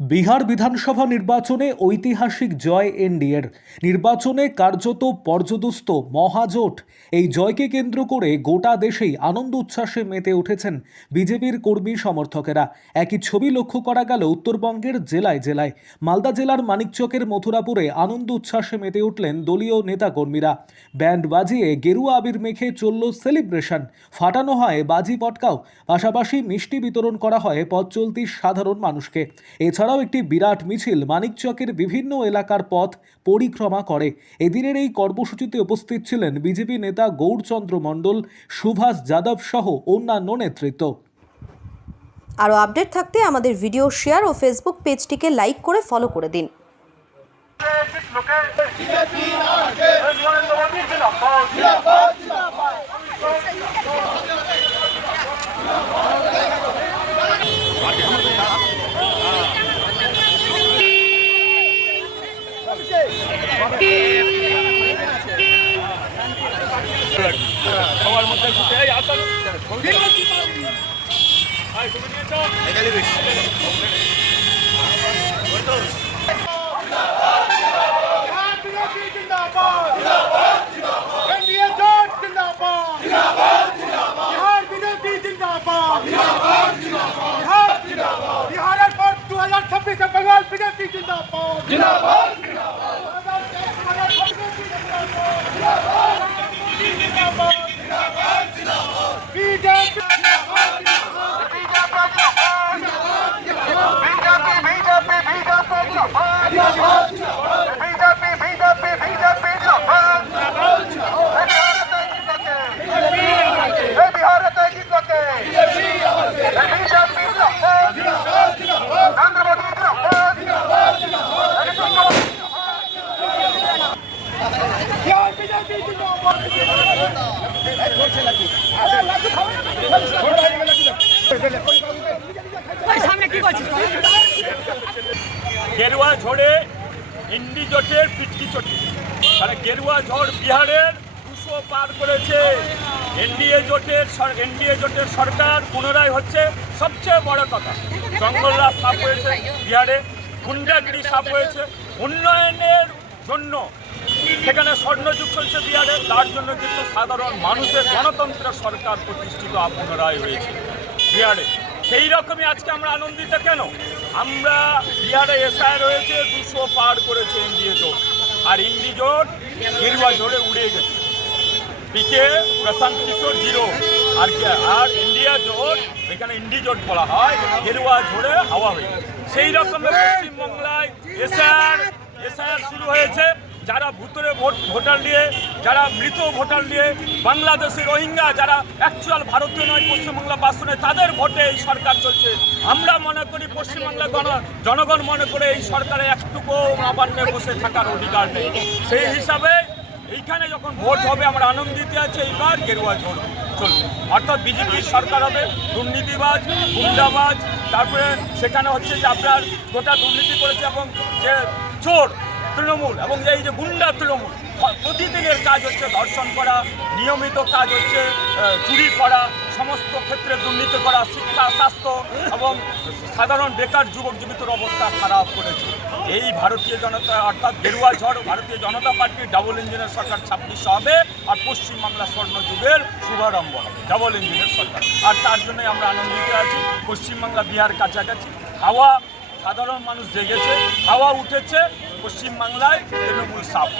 বিহার বিধানসভা নির্বাচনে ঐতিহাসিক জয় এনডিএর। নির্বাচনে কার্যত পর্যদস্ত মহাজোট। এই জয়কে কেন্দ্র করে গোটা দেশেই আনন্দ উচ্ছ্বাসে মেতে উঠেছেন বিজেপির কর্মী সমর্থকেরা। একই ছবি লক্ষ্য করা গেল উত্তরবঙ্গের জেলায় জেলায়। মালদা জেলার মানিকচকের মথুরাপুরে আনন্দ উচ্ছ্বাসে মেতে উঠলেন দলীয় নেতাকর্মীরা। ব্যান্ড বাজিয়ে গেরুয়া আবির মেখে চলল সেলিব্রেশন। ফাটানো হয় বাজি পটকাও, পাশাপাশি মিষ্টি বিতরণ করা হয় পথ চলতি সাধারণ মানুষকে। এছাড়াও একটি বিরাট মিছিল মানিকচকের বিভিন্ন এলাকার পথ পরিক্রমা করে। এদিনের এই কর্মসূচিতে উপস্থিত ছিলেন বিজেপি নেতা গৌরচন্দ্র মণ্ডল, সুভাষ যাদব সহ অন্যান্য নেতৃত্ব। আরও আপডেট থাকতে আমাদের ভিডিও শেয়ার ও ফেসবুক পেজটিকে লাইক করে ফলো করে দিন। সবার মধ্যে बिहार पर 2026 बंगाल बीजेपी जिंदाबाद গেরুয়া ঝড়ে ইন্ডি জোটের পিটকি চটি, মানে গেরুয়া ঝড় বিহারের 200 পার করেছে। এনডিএ জোটের সরকার পুনরায় হচ্ছে সবচেয়ে বড় কথা। জঙ্গলরাজ সাফ হয়েছে বিহারে, গুন্ডাগিরি সাফ হয়েছে, উন্নয়নের জন্য সেখানে স্বর্ণযুগ চলছে বিহারে। তার জন্য কিন্তু সাধারণ মানুষের গণতন্ত্রের সরকার প্রতিষ্ঠিত পুনরায় হয়েছে বিহারে। সেই রকমই আজকে আমরা আনন্দিত। কেন? আমরা বিহারে এসআই রয়েছে 200 পার করেছে এনডিএ জোট, আর ইন্ডি জোট গেরুয়া ঝড়ে উড়ে গেছে। পিকে প্রশান্ত কিশোর জিরো, আর ইন্ডিয়া জোট, এখানে ইন্ডি জোট বলা হয়, গেরুয়া ঝড়ে হাওয়া হয়ে গেছে। সেই রকমের পশ্চিমবাংলায় এসআইআর শুরু হয়েছে। যারা ভুতুরে ভোটার নিয়ে, যারা মৃত ভোটার নিয়ে, বাংলাদেশের রোহিঙ্গা যারা অ্যাকচুয়াল ভারতীয় নয়, পশ্চিমবাংলা বাসনে, তাদের ভোটে এই সরকার চলছে। আমরা মনে করি পশ্চিমবাংলা জনগণ মনে করে এই সরকারের একটুকু নবান্নে বসে থাকার অধিকার নেই। সেই হিসাবে এইখানে যখন ভোট হবে আমরা আনন্দিত আছি। এইবার গেরুয়া ঝড় চলবে, অর্থাৎ বিজেপির সরকার হবে। দুর্নীতিবাজ, গুন্ডাবাজ, তারপরে সেখানে হচ্ছে যে আপনার গোটা দুর্নীতি করেছে, এবং যে চোর তৃণমূল এবং এই যে গুন্ডা তৃণমূল, প্রতিদিনের কাজ হচ্ছে ধর্ষণ করা, নিয়মিত কাজ হচ্ছে চুরি করা, সমস্ত ক্ষেত্রে দুর্নীতি করা, শিক্ষা, স্বাস্থ্য এবং সাধারণ বেকার যুবক যুবতীর অবস্থা খারাপ করেছে। এই ভারতীয় জনতা অর্থাৎ গেরুয়া ঝড় ভারতীয় জনতা পার্টির ডাবল ইঞ্জিনের সরকার 26 হবে, আর পশ্চিমবাংলা স্বর্ণযুগের শুভারম্ভ হবে ডাবল ইঞ্জিনের সরকার। আর তার জন্যই আমরা আনন্দিত আছি। পশ্চিমবাংলা বিহার কাছাকাছি, হাওয়া সাধারণ মানুষ জেগেছে, হাওয়া উঠেছে, পশ্চিমবাংলায় তৃণমূল সাফ।